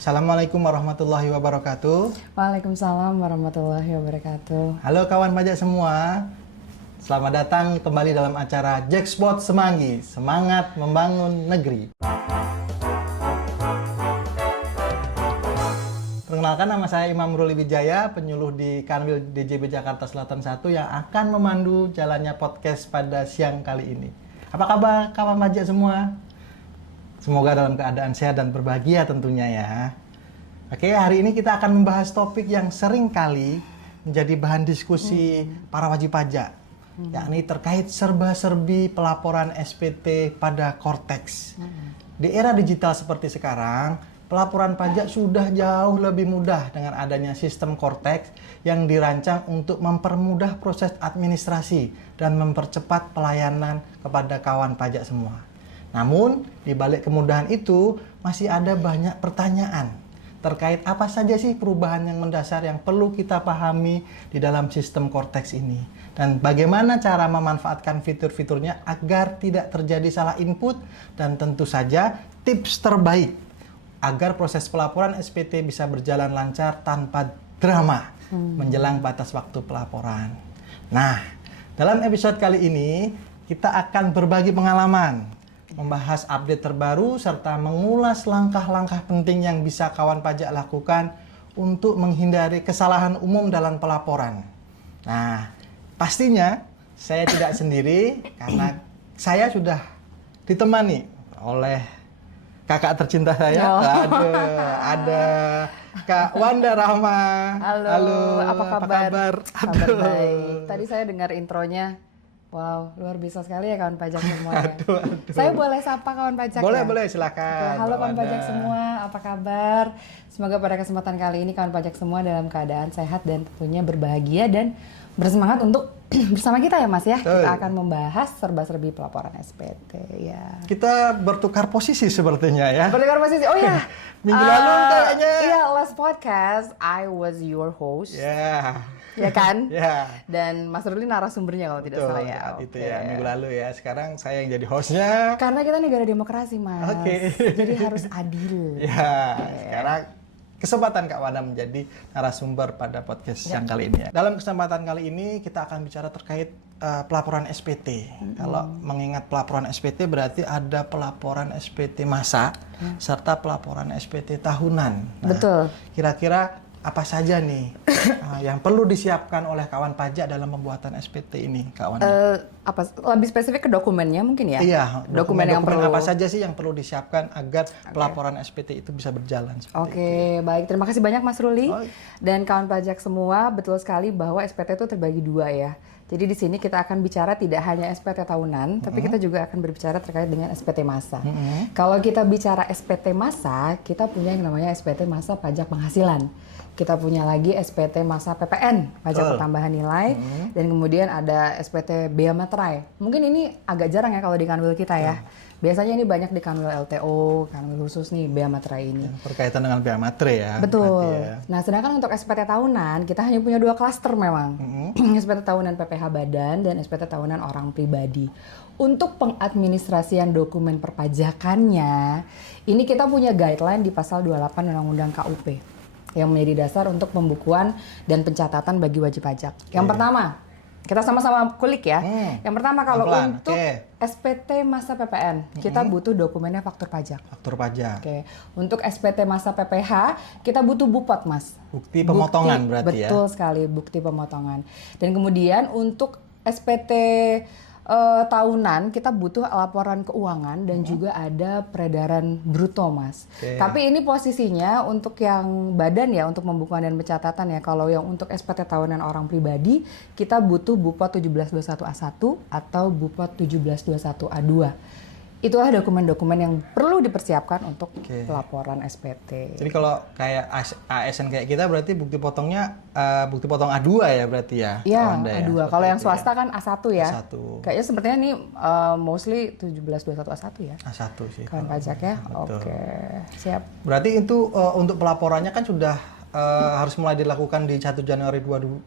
Assalamualaikum warahmatullahi wabarakatuh. Waalaikumsalam warahmatullahi wabarakatuh. Halo kawan pajak semua. Selamat datang kembali dalam acara Jackspot Semanggi, semangat membangun negeri. Perkenalkan, nama saya Imam Ruli Wijaya, penyuluh di Kanwil DJB Jakarta Selatan 1 yang akan memandu jalannya podcast pada siang kali ini. Apa kabar kawan pajak semua? Semoga dalam keadaan sehat dan berbahagia tentunya ya. Oke, hari ini kita akan membahas topik yang sering kali menjadi bahan diskusi para wajib pajak, yakni terkait serba-serbi pelaporan SPT pada Kortex. Di era digital seperti sekarang, pelaporan pajak sudah jauh lebih mudah dengan adanya sistem Kortex yang dirancang untuk mempermudah proses administrasi dan mempercepat pelayanan kepada kawan pajak semua. Namun, di balik kemudahan itu, masih ada banyak pertanyaan terkait apa saja sih perubahan yang mendasar yang perlu kita pahami di dalam sistem Kortex ini. Dan bagaimana cara memanfaatkan fitur-fiturnya agar tidak terjadi salah input, dan tentu saja tips terbaik agar proses pelaporan SPT bisa berjalan lancar tanpa drama menjelang batas waktu pelaporan. Nah, dalam episode kali ini, kita akan berbagi pengalaman, membahas update terbaru, serta mengulas langkah-langkah penting yang bisa kawan pajak lakukan untuk menghindari kesalahan umum dalam pelaporan. Nah, pastinya saya tidak sendiri karena saya sudah ditemani oleh kakak tercinta saya. Ada Kak Wanda Rahma. Halo, apa kabar? Kabar Aduh. baik. Tadi saya dengar intronya. Wow, luar biasa sekali ya kawan pajak semua. Aduh. Saya boleh sapa kawan pajak Boleh, ya? boleh, silakan. Halo Mbak kawan Wanda. pajak semua, apa kabar? Semoga pada kesempatan kali ini kawan pajak semua dalam keadaan sehat dan tentunya berbahagia dan bersemangat untuk bersama kita ya Mas ya. Betul. Kita akan membahas serba-serbi pelaporan SPT ya. Kita bertukar posisi sepertinya ya. Bertukar posisi. Oh ya. Minggu lalu kayaknya. Iya, last podcast I was your host. Ya. Ya kan? Ya. Dan Mas Ruli narasumbernya kalau tidak Betul, salah ya. saat itu Oke. ya, minggu lalu ya. Sekarang saya yang jadi hostnya. Karena kita negara demokrasi, Mas. Oke. Jadi harus adil. Ya, sekarang kesempatan Kak Wanda menjadi narasumber pada podcast yang kali ini ya. Dalam kesempatan kali ini kita akan bicara terkait pelaporan SPT. Kalau mengingat pelaporan SPT berarti ada pelaporan SPT masa serta pelaporan SPT tahunan. Nah, Betul. kira-kira apa saja nih yang perlu disiapkan oleh kawan pajak dalam pembuatan SPT ini, Kak Wanda? Apa lebih spesifik ke dokumennya mungkin ya? Iya, dokumen yang perlu. apa saja sih yang perlu disiapkan agar pelaporan SPT itu bisa berjalan seperti itu? Oke, baik. Terima kasih banyak Mas Ruli. Oh. Dan kawan pajak semua, betul sekali bahwa SPT itu terbagi dua ya. Jadi di sini kita akan bicara tidak hanya SPT tahunan, tapi kita juga akan berbicara terkait dengan SPT masa. Kalau kita bicara SPT masa, kita punya yang namanya SPT masa pajak penghasilan. Kita punya lagi SPT masa PPN, pajak pertambahan nilai, dan kemudian ada SPT bea materai. Mungkin ini agak jarang ya kalau di kanwil kita ya. Biasanya ini banyak di kanwil LTO, kanwil khusus nih bea materai ini. Berkaitan dengan bea materai ya. Betul. berarti ya. Nah, sedangkan untuk SPT tahunan kita hanya punya dua klaster memang. SPT tahunan PPH badan dan SPT tahunan orang pribadi. Untuk pengadministrasian dokumen perpajakannya, ini kita punya guideline di pasal 28 Undang-Undang KUP yang menjadi dasar untuk pembukuan dan pencatatan bagi wajib pajak. Yang pertama, kita sama-sama kulik ya. Yang pertama kalau Pelan-pelan, untuk oke. SPT masa PPN, kita butuh dokumennya faktur pajak. Faktur pajak. Oke, untuk SPT masa PPH kita butuh BUPOT, Mas. Bukti pemotongan berarti ya. Betul sekali, bukti pemotongan. Dan kemudian untuk SPT tahunan kita butuh laporan keuangan dan juga ada peredaran bruto, Mas. Oke. Tapi ini posisinya untuk yang badan ya, untuk pembukuan dan pencatatan ya. Kalau yang untuk SPT tahunan orang pribadi, kita butuh BUPOT 1721A1 atau BUPOT 1721A2. Itulah dokumen-dokumen yang perlu dipersiapkan untuk pelaporan SPT. Jadi kalau kayak ASN kayak kita berarti bukti potongnya bukti potong A2 ya berarti ya? Iya, Kak Wanda ya? A2. Seperti Kalau yang itu swasta ya. kan A1 ya. A1. Kayaknya sepertinya ini mostly 1721 A1 ya. A1 sih. Kawan pajak ya. Betul. Oke, siap. Berarti itu untuk pelaporannya kan sudah harus mulai dilakukan di 1 Januari 2025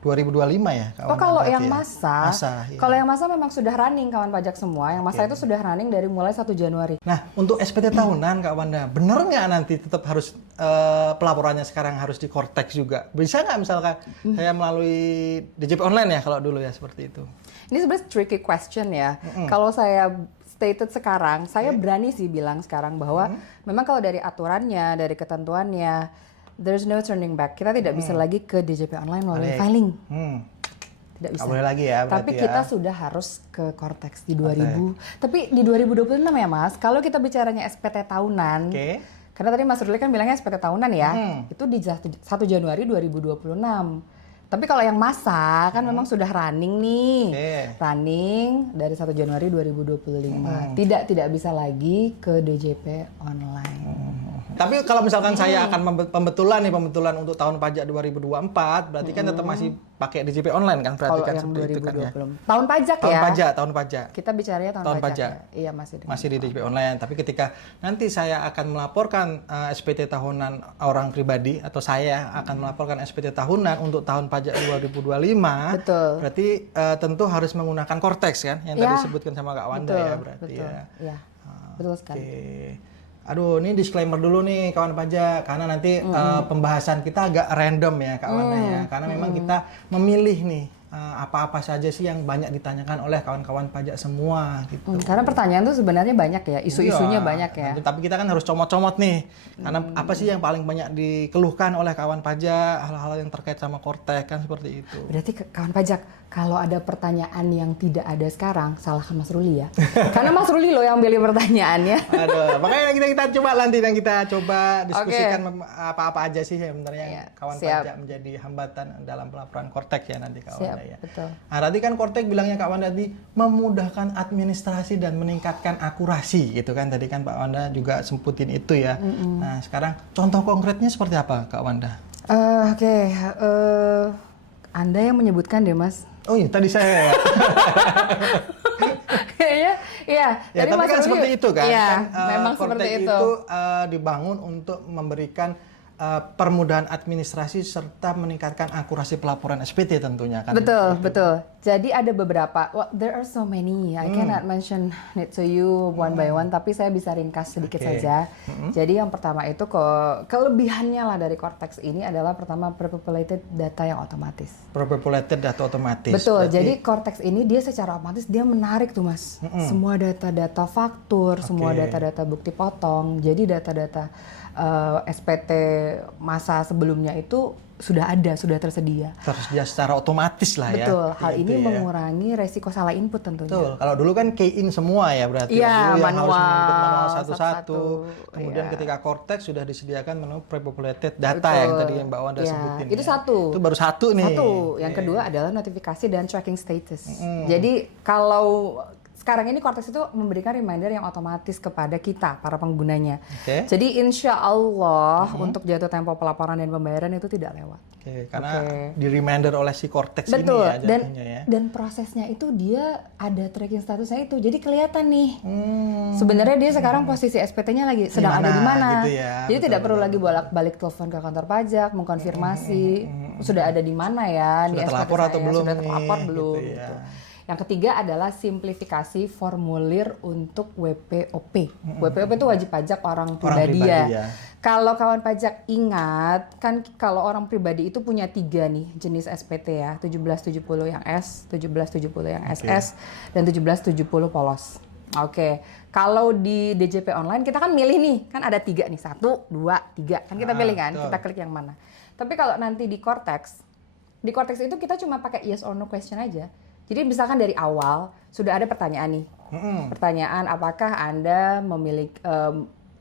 ya? Oh, kalau yang ya? masa, iya. kalau yang masa memang sudah running kawan pajak semua. Yang masa itu sudah running dari mulai 1 Januari. Nah, untuk SPT tahunan Kak Wanda, bener nggak nanti tetap harus pelaporannya sekarang harus di Kortex juga? Bisa nggak misalkan saya melalui DJP online ya kalau dulu ya seperti itu? Ini sebenarnya tricky question ya. Kalau saya stated sekarang, saya berani sih bilang sekarang bahwa memang kalau dari aturannya, dari ketentuannya, there's no turning back. Kita tidak bisa lagi ke DJP online melalui filing. Tidak bisa. Nggak boleh lagi ya berarti. Tapi kita sudah harus ke Kortex di 2000. Tapi di 2026 ya Mas, kalau kita bicaranya SPT tahunan. Karena tadi Mas Ruli kan bilangnya SPT tahunan ya. Itu di 1 Januari 2026. Tapi kalau yang masa kan memang sudah running nih. Running dari 1 Januari 2025. Tidak bisa lagi ke DJP online. Tapi kalau misalkan saya akan pembetulan untuk tahun pajak 2024, berarti kan tetap masih pakai DJP online kan? Berarti kan seperti itu kan ya? Tahun pajak ya? Tahun pajak. Kita bicaranya tahun pajak. Iya, masih di DJP online. Tapi ketika nanti saya akan melaporkan SPT tahunan orang pribadi, atau saya akan melaporkan SPT tahunan untuk tahun pajak 2025, betul. Berarti tentu harus menggunakan Kortex kan? Yang tadi disebutkan sama Kak Wanda ya berarti betul. ya? Iya, betul sekali. Aduh, ini disclaimer dulu nih kawan pajak, karena nanti pembahasan kita agak random ya Kak Wanda ya, karena memang kita memilih nih apa-apa saja sih yang banyak ditanyakan oleh kawan-kawan pajak semua gitu. Karena pertanyaan tuh sebenarnya banyak ya, isu-isunya banyak ya. Tapi kita kan harus comot-comot nih, karena apa sih yang paling banyak dikeluhkan oleh kawan pajak, hal-hal yang terkait sama Kortex kan seperti itu. Berarti kawan pajak, kalau ada pertanyaan yang tidak ada sekarang, salahkan Mas Ruli ya. Karena Mas Ruli loh yang pilih pertanyaannya. Aduh, makanya kita coba nanti dan kita coba diskusikan apa-apa aja sih sebenarnya kawan pajak menjadi hambatan dalam pelaporan Kortex ya nanti kawan pajak. Ya. Betul. Nah, tadi kan Kortex bilangnya Kak Wanda tadi memudahkan administrasi dan meningkatkan akurasi gitu kan. Tadi kan Pak Wanda juga semputin itu ya. Nah, sekarang contoh konkretnya seperti apa Kak Wanda? Anda yang menyebutkan deh Mas. Oh iya, tadi saya ya. Kayaknya, iya. Ya, tapi kan seperti itu kan. Iya, kan, memang seperti itu. Dibangun untuk memberikan permudahan administrasi serta meningkatkan akurasi pelaporan SPT tentunya kan. Betul. Jadi ada beberapa, there are so many. I cannot mention it to you one by one, tapi saya bisa ringkas sedikit saja. Jadi yang pertama itu kelebihannya lah dari Kortex ini adalah pertama pre-populated data yang otomatis. Pre-populated data otomatis. Betul. Jadi Kortex ini dia secara otomatis dia menarik tuh Mas. Semua data-data faktur, semua data-data bukti potong. Jadi data-data SPT masa sebelumnya itu sudah tersedia. Tersedia secara otomatis lah ya. Betul. Hal ini mengurangi resiko salah input tentunya. Betul. Kalau dulu kan key in semua ya berarti. Iya, dulu yang manual, harus menginput manual satu-satu. Kemudian ketika Kortex sudah disediakan menu pre-populated data yang tadi yang Mbak Wanda sebutin. Itu satu. Itu baru satu nih. Yang kedua adalah notifikasi dan tracking status. Jadi kalau sekarang ini Kortex itu memberikan reminder yang otomatis kepada kita, para penggunanya. Jadi insya Allah untuk jatuh tempo pelaporan dan pembayaran itu tidak lewat. Karena di reminder oleh si Kortex ini ya jatuhnya ya. Dan prosesnya itu dia ada tracking statusnya itu, jadi kelihatan nih. Sebenarnya dia sekarang posisi SPT-nya lagi sedang ada di mana. Gitu ya, jadi tidak perlu lagi bolak-balik telepon ke kantor pajak, mengkonfirmasi sudah ada di mana ya. Sudah di terlapor SPT atau saya, belum? Sudah terlapor belum? Gitu ya. Gitu. Yang ketiga adalah simplifikasi formulir untuk WPOP. WPOP itu wajib pajak orang pribadi ya. Kalau kawan pajak ingat, kan kalau orang pribadi itu punya 3 nih jenis SPT ya. 1770 yang S, 1770 yang SS, dan 1770 polos. Kalau di DJP online kita kan milih nih, kan ada 3 nih, 1, 2, 3. Kan kita pilih kan, kita klik yang mana. Tapi kalau nanti di Kortex itu kita cuma pakai yes or no question aja. Jadi misalkan dari awal sudah ada pertanyaan nih. Pertanyaan apakah Anda memiliki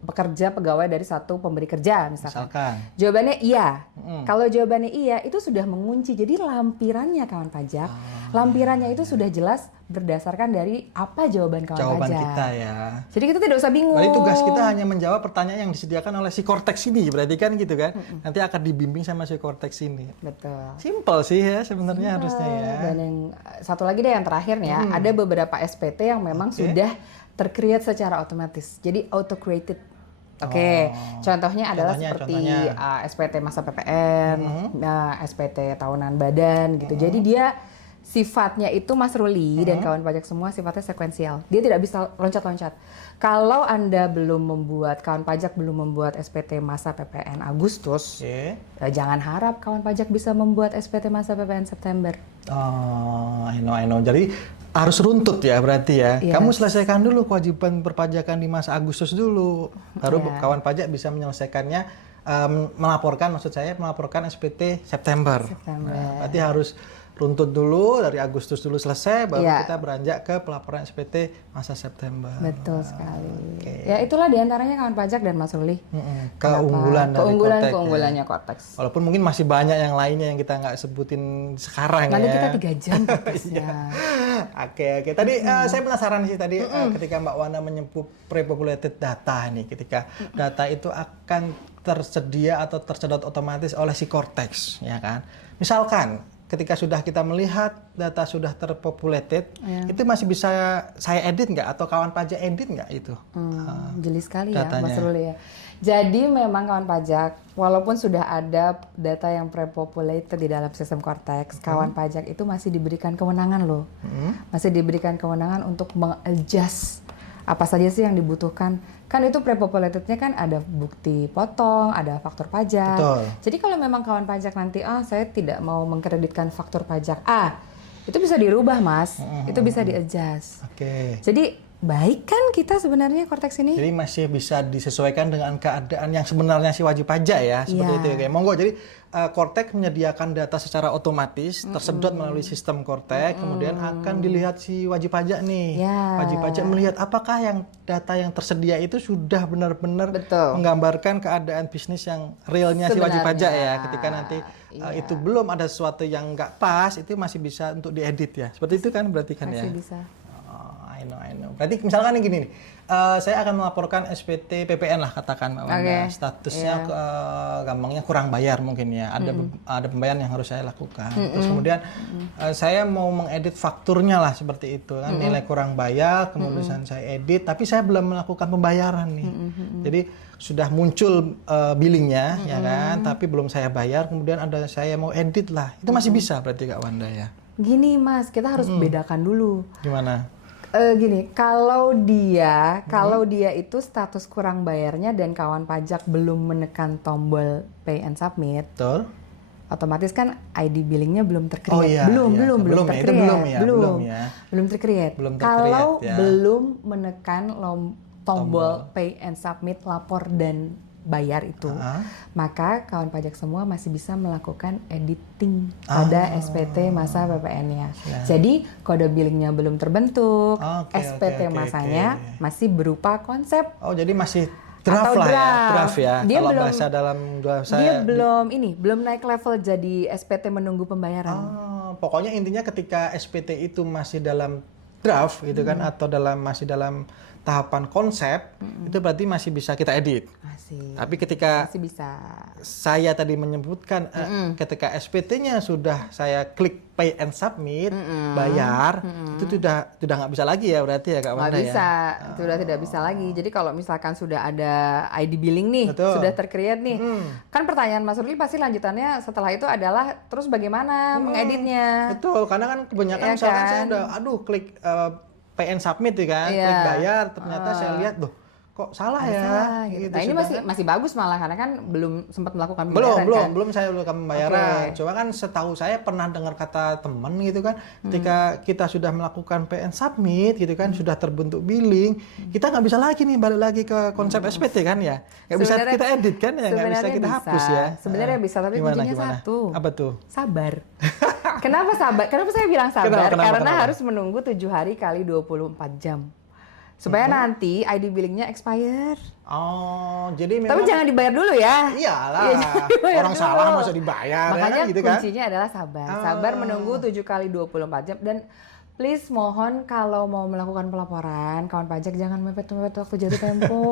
pekerja pegawai dari satu pemberi kerja misalkan. Jawabannya iya. Kalau jawabannya iya itu sudah mengunci. Jadi lampirannya kawan pajak, lampirannya itu sudah jelas berdasarkan dari apa jawaban kawan pajak. Kita ya. Jadi kita tidak usah bingung. Berarti tugas kita hanya menjawab pertanyaan yang disediakan oleh si Kortex ini, berarti kan gitu kan? Nanti akan dibimbing sama si Kortex ini. Betul. Simple sih ya sebenarnya harusnya ya. Dan yang satu lagi deh yang terakhir nih ya, ada beberapa SPT yang memang sudah tercreate secara otomatis. Jadi auto created. Oke, contohnya adalah Contohnya. SPT masa PPN, SPT tahunan badan gitu. Jadi dia sifatnya itu Mas Ruli dan kawan pajak semua sifatnya sekuensial. Dia tidak bisa loncat-loncat. Kalau Anda kawan pajak belum membuat SPT masa PPN Agustus, jangan harap kawan pajak bisa membuat SPT masa PPN September. Oh, I know. Jadi harus runtut ya berarti ya. Yes. Kamu selesaikan dulu kewajiban perpajakan di masa Agustus dulu. Baru kawan pajak bisa menyelesaikannya, melaporkan SPT September. Nah, berarti harus runtut dulu dari Agustus dulu selesai, baru kita beranjak ke pelaporan SPT masa September. Betul sekali. Ya itulah diantaranya kawan pajak dan Mas Ruli. Keunggulannya Cortex. Walaupun mungkin masih banyak yang lainnya yang kita nggak sebutin sekarang. Nanti ya. kita 3 jam Cortexnya. Oke. Tadi saya penasaran sih tadi ketika Mbak Wanda menyebut pre-populated data nih, ketika data itu akan tersedia atau tersedot otomatis oleh si Cortex, ya kan? Misalkan ketika sudah kita melihat data sudah terpopulated, itu masih bisa saya edit nggak atau kawan pajak edit nggak itu? Jeli sekali datanya. Ya Mas Ruli ya. Jadi memang kawan pajak, walaupun sudah ada data yang pre-populated di dalam sistem Cortex, kawan pajak itu masih diberikan kewenangan loh. Masih diberikan kewenangan untuk meng-adjust apa saja sih yang dibutuhkan. Kan itu pre-populatednya kan ada bukti potong, ada faktur pajak. Betul. Jadi kalau memang kawan pajak nanti, saya tidak mau mengkreditkan faktur pajak A, itu bisa dirubah Mas, itu bisa di-adjust. Oke. Jadi baik kan kita sebenarnya Cortex ini? Jadi masih bisa disesuaikan dengan keadaan yang sebenarnya si wajib pajak ya, seperti itu ya. Oke, monggo. Jadi Cortex menyediakan data secara otomatis, tersedot melalui sistem Cortex, kemudian akan dilihat si wajib pajak nih. Wajib pajak melihat apakah yang data yang tersedia itu sudah benar-benar menggambarkan keadaan bisnis yang realnya si wajib pajak ya. Ketika nanti itu belum ada sesuatu yang nggak pas, itu masih bisa untuk diedit ya. Seperti itu kan berarti kan ya? Masih bisa. I know. Berarti misalkan gini nih, saya akan melaporkan SPT PPN lah katakan Mbak Wanda. Statusnya gampangnya kurang bayar mungkin ya. Ada pembayaran yang harus saya lakukan. Terus kemudian saya mau mengedit fakturnya lah seperti itu kan, nilai kurang bayar, kemudian saya edit, tapi saya belum melakukan pembayaran nih. Jadi sudah muncul billingnya ya kan, tapi belum saya bayar, kemudian saya mau edit lah. Itu masih bisa berarti Kak Wanda ya? Gini Mas, kita harus bedakan dulu. Gimana? Gini, kalau dia itu status kurang bayarnya dan kawan pajak belum menekan tombol pay and submit, betul, otomatis kan ID billingnya belum tercreate. Belum tercreate. Kalau belum menekan tombol pay and submit, lapor dan bayar itu, maka kawan pajak semua masih bisa melakukan editing pada SPT masa PPN-nya. Jadi kode billingnya belum terbentuk, SPT masanya masih berupa konsep. Jadi masih draft lah ya, draft ya. Dia kalau belum, bahasa dalam dia belum naik level jadi SPT menunggu pembayaran. Pokoknya intinya ketika SPT itu masih dalam draft gitu kan, atau masih dalam tahapan konsep, itu berarti masih bisa kita edit. Tapi ketika masih bisa. Saya tadi menyebutkan ketika SPT-nya sudah saya klik pay and submit, bayar, itu sudah nggak bisa lagi ya berarti ya Kak Wanda ya? Nggak bisa, sudah tidak bisa lagi. Jadi kalau misalkan sudah ada ID billing nih, sudah tercreate nih, kan pertanyaan Mas Ruli pasti lanjutannya setelah itu adalah terus bagaimana mengeditnya? Betul, karena kan kebanyakan misalkan saya udah klik pay and submit ya kan, klik bayar, ternyata saya lihat kok salah ya. Gitu. Nah ini masih bagus malah karena kan belum sempat melakukan pembayaran. Belum saya melakukan pembayaran. Coba kan setahu saya pernah dengar kata teman gitu kan, ketika kita sudah melakukan pay and submit gitu kan, sudah terbentuk billing, kita nggak bisa lagi nih balik lagi ke konsep SPT kan ya. Nggak bisa kita edit kan ya, nggak bisa kita hapus ya. Sebenarnya bisa, tapi kuncinya satu. Apa tuh? Sabar. Kenapa sabar? Kenapa saya bilang sabar? Karena harus menunggu 7 hari kali 24 jam. Supaya nanti ID billingnya expire. Jadi memang. Tapi jangan dibayar dulu ya. Iyalah. Orang salah masa dibayar. Makanya ya kan, gitu kan? kuncinya adalah sabar. Sabar menunggu 7 kali 24 jam. Dan please mohon kalau mau melakukan pelaporan, kawan pajak jangan mepet-mepet waktu jatuh tempo.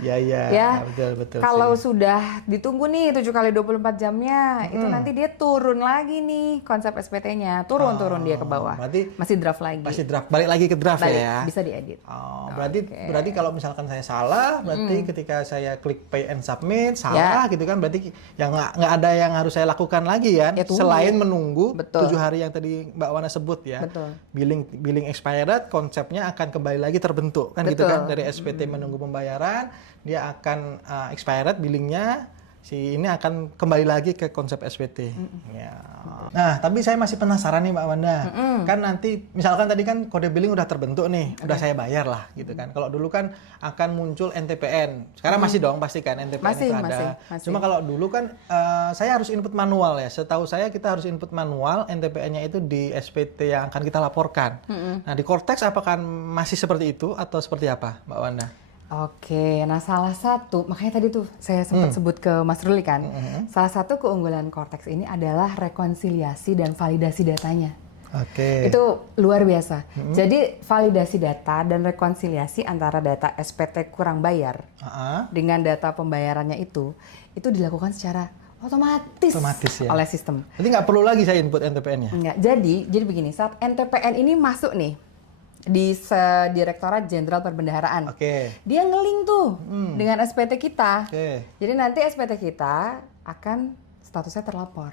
Ya, betul Kalau sih. sudah ditunggu nih 7 kali 24 jamnya, itu nanti dia turun lagi nih konsep SPT-nya. Turun dia ke bawah. Berarti masih draft lagi. Masih draft, balik lagi ke draft ya. Bisa diedit. Berarti kalau misalkan saya salah, berarti ketika saya klik pay and submit salah gitu kan, berarti ya nggak ada yang harus saya lakukan lagi kan, Ya, selain menunggu Betul. 7 hari yang tadi Mbak Wana sebut ya. Betul. Billing expired, konsepnya akan kembali lagi terbentuk kan gitu Betul. kan, dari SPT menunggu pembayaran, dia akan expired billingnya, si ini akan kembali lagi ke konsep SPT. Ya. Nah, tapi saya masih penasaran nih Mbak Wanda. Kan nanti misalkan tadi kan kode billing udah terbentuk nih, udah saya bayar lah gitu kan. Kalau dulu kan akan muncul NTPN. Sekarang masih dong pasti kan NTPN itu ada. Masih. Cuma kalau dulu kan saya harus input manual ya. Setahu saya kita harus input manual NTPN-nya itu di SPT yang akan kita laporkan. Nah, di Cortex apakah masih seperti itu atau seperti apa Mbak Wanda? Oke, nah salah satu, makanya tadi tuh saya sempat sebut ke Mas Ruli kan, salah satu keunggulan Cortex ini adalah rekonsiliasi dan validasi datanya. Oke. Itu luar biasa. Jadi validasi data dan rekonsiliasi antara data SPT kurang bayar dengan data pembayarannya itu dilakukan secara otomatis ya. oleh sistem. Jadi nggak perlu lagi saya input NTPN-nya? Enggak. Jadi begini, saat NTPN ini masuk nih di Direktorat Jenderal Perbendaharaan. Dia ngeling tuh dengan SPT kita. Jadi nanti SPT kita akan statusnya terlapor.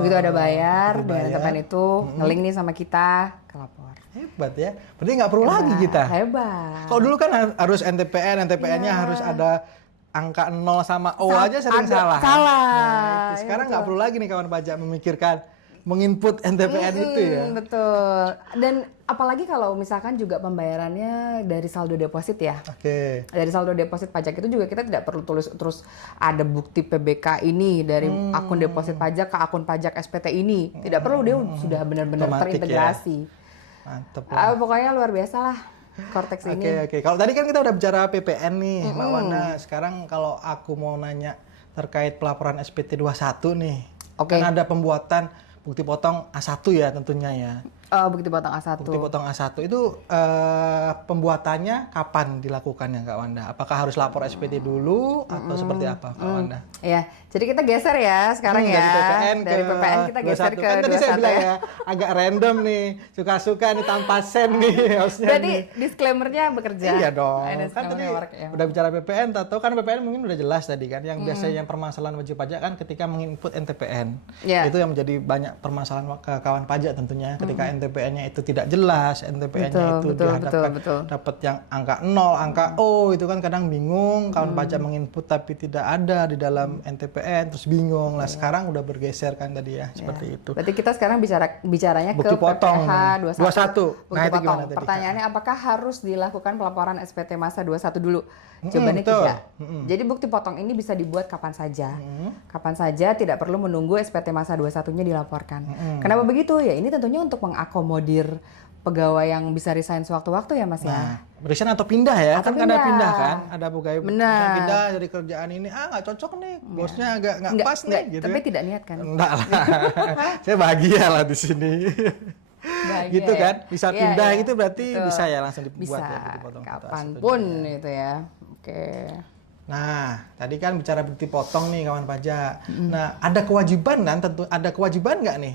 Begitu ada bayar dengan NTPN itu ngeling nih sama kita, kelapor. Hebat ya. Berarti nggak perlu lagi kita. Hebat. Kalau dulu kan harus NTPN-nya harus ada angka 0 sama O aja sering salah. Salah. Nah, sekarang nggak perlu lagi nih kawan pajak memikirkan menginput NTPN itu ya. Betul. Dan apalagi kalau misalkan juga pembayarannya dari saldo deposit ya. Dari saldo deposit pajak itu juga kita tidak perlu tulis terus ada bukti PBK ini dari akun deposit pajak ke akun pajak SPT ini. Tidak perlu, dia sudah benar-benar terintegrasi. Mantep. Pokoknya luar biasa lah Cortex ini. Oke. Kalau tadi kan kita udah bicara PPN nih, Mbak Wanda. Sekarang kalau aku mau nanya terkait pelaporan SPT 21 nih. Kan ada pembuatan bukti potong A1 ya tentunya ya. Bukti potong A1. Bukti potong A1 itu pembuatannya kapan dilakukannya Kak Wanda? Apakah harus lapor SPT dulu atau seperti apa Kak Wanda? Iya, jadi kita geser ya sekarang ya. Dari PPN kita geser ke 21. Kan tadi saya bilang ya, agak random nih. Suka-suka nih tanpa sen nih harusnya. Berarti disclaimer-nya bekerja. Iya dong. Kan tadi udah bicara PPN, tahu kan PPN mungkin udah jelas tadi kan. Yang biasanya yang permasalahan wajib pajak kan ketika menginput NTPN. Itu yang menjadi banyak permasalahan ke kawan pajak tentunya. Ketika NTPN-nya itu tidak jelas, NTPN-nya itu dihadapkan dapat yang angka 0, angka O, itu kan kadang bingung, kawan pajak menginput tapi tidak ada di dalam NTPN, terus bingung. Lah sekarang udah bergeser kan tadi ya, seperti itu. Berarti kita sekarang bicaranya bukti ke potong, PPH 21. Bukti potong. Pertanyaannya apakah harus dilakukan pelaporan SPT masa 21 dulu? Jawabannya tidak. Jadi bukti potong ini bisa dibuat kapan saja. Kapan saja, tidak perlu menunggu SPT masa 21-nya dilaporkan. Kenapa begitu? Ya ini tentunya untuk mengakomodir pegawai yang bisa resign sewaktu-waktu ya Mas ya. Resign atau pindah ya, atau kan ada pindah kan, ada pegawai pindah dari kerjaan ini, nggak cocok nih, bosnya agak nggak pas nih, gitu. Tapi tidak niat kan? Enggak lah, saya bahagia lah di sini. Gitu kan, bisa pindah gitu berarti bisa ya langsung dibuat ya bukti potong. Kapanpun itu ya. Oke. Nah, tadi kan bicara bukti potong nih kawan pajak. Nah, ada kewajiban kan, tentu ada kewajiban nggak nih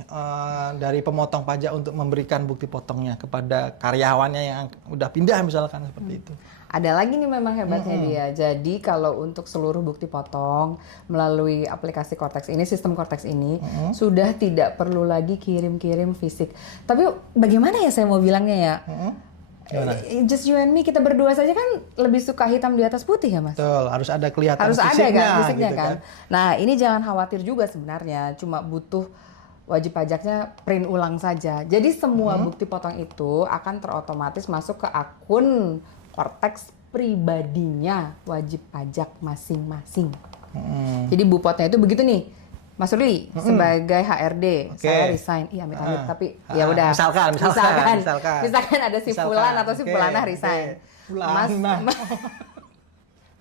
dari pemotong pajak untuk memberikan bukti potongnya kepada karyawannya yang udah pindah misalkan seperti itu? Ada lagi nih memang hebatnya dia. Jadi kalau untuk seluruh bukti potong melalui aplikasi Cortex ini, sistem Cortex ini sudah tidak perlu lagi kirim-kirim fisik. Tapi bagaimana ya saya mau bilangnya ya? Just you and me, kita berdua saja kan lebih suka hitam di atas putih ya Mas? Betul, harus ada kelihatan harus fisiknya, ada kan, fisiknya gitu kan. Nah ini jangan khawatir juga sebenarnya, cuma butuh wajib pajaknya print ulang saja. Jadi semua bukti potong itu akan terotomatis masuk ke akun Cortex pribadinya wajib pajak masing-masing. Jadi bupotnya itu begitu nih. Mas Ruli sebagai HRD, saya resign. Iya amit-amit, tapi ya udah. Misalkan ada si Fulan atau si Fulana resign.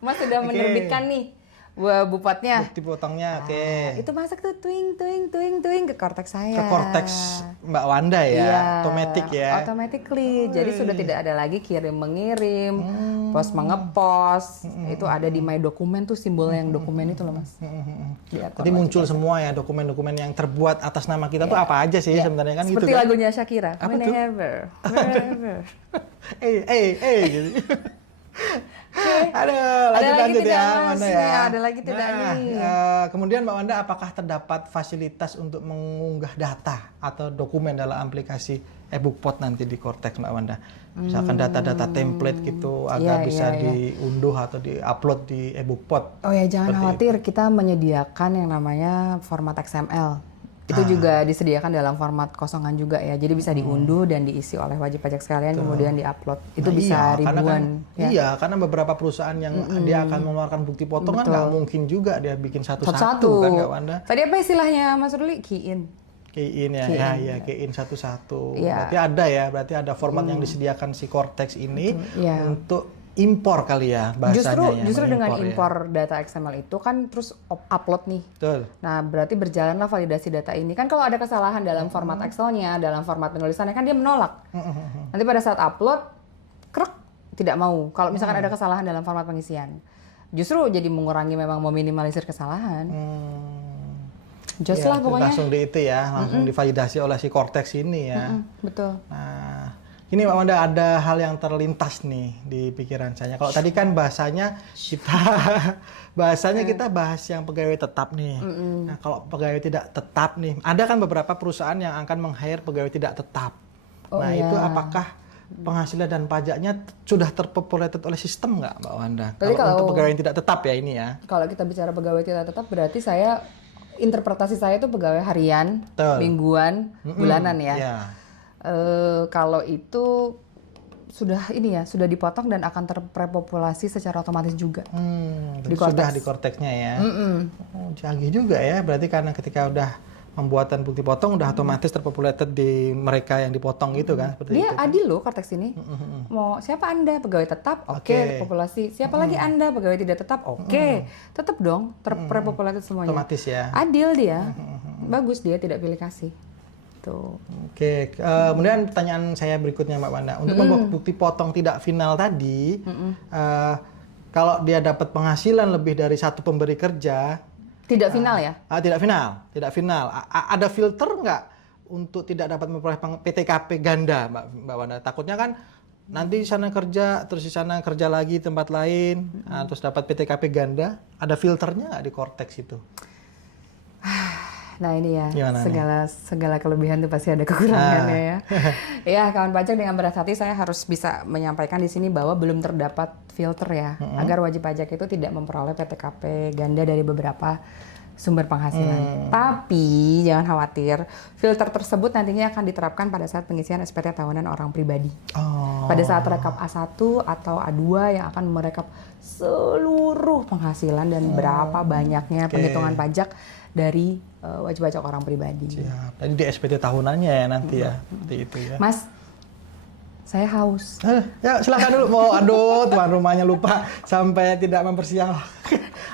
Mas sudah menerbitkan nih Bupatnya. Bukti potongnya, oke. Itu masuk tuh tuing ke korteks saya. Ke korteks Mbak Wanda ya, Iya, otomatis ya. Automatically. Jadi sudah tidak ada lagi kirim mengirim, pos mengepos. Itu ada di My Dokumen tuh simbol yang dokumen itu loh Mas. Diatur Tadi muncul wajib semua ya dokumen-dokumen yang terbuat atas nama kita tuh apa aja sih sebenarnya kan seperti gitu kan? lagunya Shakira. Apa tuh? Whenever. Gitu. Aduh, Ada lagi lanjut tidak, ya, Mas? Wanda Ya, ya. ada lagi tidak nih? Kemudian Mbak Wanda, apakah terdapat fasilitas untuk mengunggah data atau dokumen dalam aplikasi e-bookpot nanti di Cortex Mbak Wanda? Misalkan data-data template gitu agar bisa diunduh atau diupload di e-bookpot. Oh ya, jangan Seperti khawatir, kita menyediakan yang namanya format XML. Itu juga disediakan dalam format kosongan juga ya. Jadi bisa diunduh dan diisi oleh wajib pajak sekalian, kemudian diupload. Itu bisa ribuan. Iya, karena beberapa perusahaan yang dia akan mengeluarkan bukti potong kan nggak mungkin juga dia bikin satu-satu kan Mbak Wanda. Tadi apa istilahnya Mas Ruli? Key in. Key in ya, key in satu-satu. Ya. Berarti ada format yang disediakan si Cortex ini Ya. untuk impor kali ya bahasanya. Justru dengan impor impor data XML itu kan terus upload nih. Betul. Nah, berarti berjalanlah validasi data ini. Kan kalau ada kesalahan dalam format Excel-nya, dalam format penulisannya kan dia menolak. Nanti pada saat upload, krek, tidak mau. Kalau misalkan ada kesalahan dalam format pengisian. Justru jadi mengurangi, memang meminimalisir kesalahan. Jos lah pokoknya. Langsung di itu ya, langsung divalidasi oleh si Cortex ini ya. Betul. Nah, ini Mbak Wanda ada hal yang terlintas nih di pikiran saya. Kalau tadi kan bahasanya kita bahas yang pegawai tetap nih. Nah, kalau pegawai tidak tetap nih, ada kan beberapa perusahaan yang akan meng-hire pegawai tidak tetap. Itu apakah penghasilan dan pajaknya sudah terpopulated oleh sistem nggak Mbak Wanda? Kalau untuk pegawai yang tidak tetap ya ini ya. Kalau kita bicara pegawai tidak tetap, berarti interpretasi saya itu pegawai harian, mingguan, bulanan ya. Kalau itu sudah dipotong dan akan terrepopulasi secara otomatis juga. Sudah di Cortex-nya ya. Canggih juga ya. Berarti karena ketika udah pembuatan bukti potong udah otomatis terpopulated di mereka yang dipotong gitu kan? Seperti Dia itu. adil loh Cortex ini. Mau siapa Anda pegawai tetap? Oke, populasi. Siapa lagi Anda pegawai tidak tetap? Oke, tetap dong terrepopulated semuanya. Otomatis ya. Adil dia. Bagus dia tidak pilih kasih. Oke, kemudian pertanyaan saya berikutnya Mbak Wanda, untuk membuat bukti potong tidak final tadi, kalau dia dapat penghasilan lebih dari satu pemberi kerja, tidak final ya? Tidak final. Ada filter nggak untuk tidak dapat memperoleh PTKP ganda, Mbak Wanda? Takutnya kan nanti di sana kerja, terus di sana kerja lagi tempat lain, terus dapat PTKP ganda, ada filternya nggak di Cortex itu? Nah ini ya, segala kelebihan itu pasti ada kekurangannya ya. Ya kawan pajak, dengan berat hati saya harus bisa menyampaikan di sini bahwa belum terdapat filter ya, agar wajib pajak itu tidak memperoleh PTKP ganda dari beberapa sumber penghasilan. Tapi jangan khawatir, filter tersebut nantinya akan diterapkan pada saat pengisian SPT tahunan orang pribadi. Pada saat rekap A1 atau A2 yang akan merekap seluruh penghasilan dan berapa banyaknya penghitungan pajak dari wajib pajak orang pribadi. Siap. Tadi di SPT tahunannya ya nanti ya, seperti itu ya. Mas, saya haus. Ya silakan dulu. Tuan rumahnya lupa sampai tidak mempersiapkan.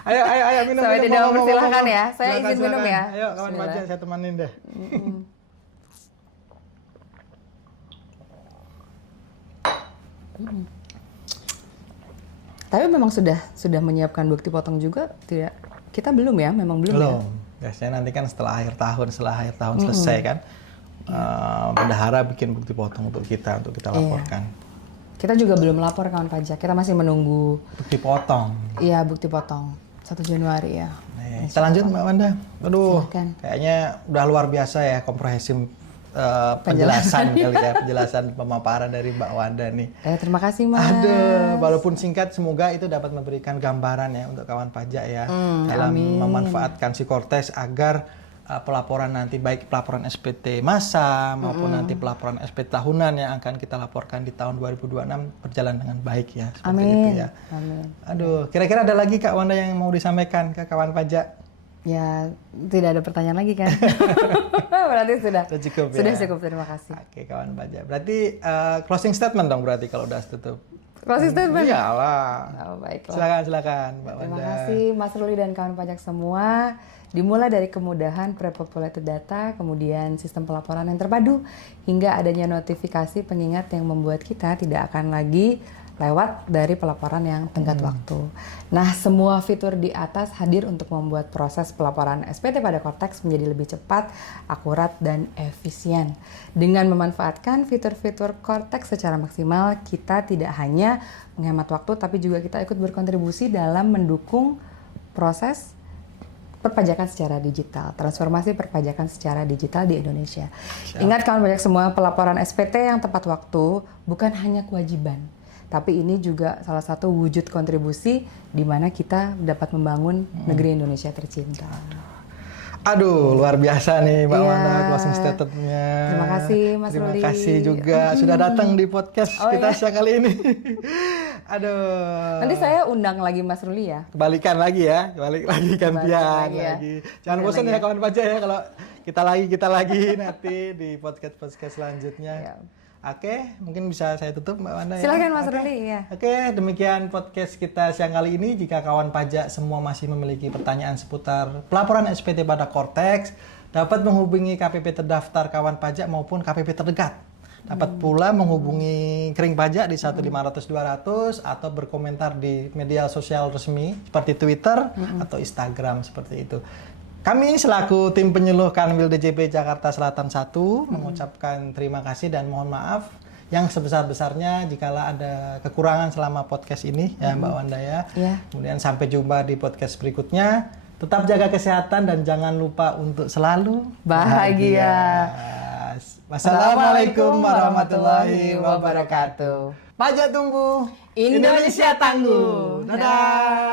ayo minum. Sampai tidak mempersilahkan ya. Saya silakan, izin minum ya. Ayo kawan pajak, saya temanin deh. Tapi memang sudah menyiapkan bukti potong juga tidak? Kita belum ya, memang belum ya. Biasanya nanti kan setelah akhir tahun selesai kan, bendahara bikin bukti potong untuk kita laporkan. Kita juga belum lapor kawan pajak, kita masih menunggu bukti potong. Iya, bukti potong 1 Januari ya. Kita lanjut Mbak Wanda. Aduh, silakan. Kayaknya udah luar biasa ya komprehensif penjelasan kali ya, penjelasan pemaparan dari Mbak Wanda nih. Terima kasih Mas. Walaupun singkat, semoga itu dapat memberikan gambaran ya untuk kawan pajak ya, dalam memanfaatkan si Cortex agar pelaporan nanti, baik pelaporan SPT masa maupun nanti pelaporan SPT tahunan yang akan kita laporkan di tahun 2026 berjalan dengan baik ya. Seperti itu ya. Amin. Kira-kira ada lagi Kak Wanda yang mau disampaikan ke kawan pajak? Ya, tidak ada pertanyaan lagi kan? Berarti sudah cukup ya? Sudah cukup, terima kasih. Oke kawan pajak, berarti closing statement dong berarti kalau udah tutup. Closing statement? Iyalah. Oh, baiklah. Silakan Mbak Terima Wanda. kasih Mas Ruli dan kawan pajak semua. Dimulai dari kemudahan pre-populated data, kemudian sistem pelaporan yang terpadu, hingga adanya notifikasi pengingat yang membuat kita tidak akan lagi lewat dari pelaporan yang tenggat waktu. Nah, semua fitur di atas hadir untuk membuat proses pelaporan SPT pada Cortex menjadi lebih cepat, akurat, dan efisien. Dengan memanfaatkan fitur-fitur Cortex secara maksimal, kita tidak hanya menghemat waktu, tapi juga kita ikut berkontribusi dalam mendukung proses perpajakan secara digital, transformasi perpajakan secara digital di Indonesia. Ingat kawan pajak semua, pelaporan SPT yang tepat waktu bukan hanya kewajiban, tapi ini juga salah satu wujud kontribusi di mana kita dapat membangun negeri Indonesia tercinta. Aduh, luar biasa nih Mbak Iya. Wanda closing statement-nya. Terima kasih, Mas Terima Ruli. kasih juga sudah datang di podcast kita iya? siang kali ini. Aduh. Nanti saya undang lagi Mas Ruli ya. Kebalikan lagi ya, balik lagi gantian lagi ya. lagi. Jangan Iya, bosan lagi ya ya. kawan pajak ya kalau kita lagi nanti di podcast selanjutnya. Iya. Oke, mungkin bisa saya tutup Mbak Wanda ya. Silakan Mas Oke. Ruli ya. Oke, demikian podcast kita siang kali ini. Jika kawan pajak semua masih memiliki pertanyaan seputar pelaporan SPT pada Cortex, dapat menghubungi KPP terdaftar kawan pajak maupun KPP terdekat. Dapat pula menghubungi Kering Pajak di 1-500-200 atau berkomentar di media sosial resmi seperti Twitter atau Instagram seperti itu. Kami selaku tim penyuluh Kanwil DJP Jakarta Selatan 1 mengucapkan terima kasih dan mohon maaf yang sebesar-besarnya jikalau ada kekurangan selama podcast ini ya Mbak Wanda ya. Iya. Kemudian sampai jumpa di podcast berikutnya. Tetap jaga kesehatan dan jangan lupa untuk selalu Bahagia. Wassalamualaikum warahmatullahi wabarakatuh. wabarakatuh. Pajak tumbuh, Indonesia tangguh. Dadah.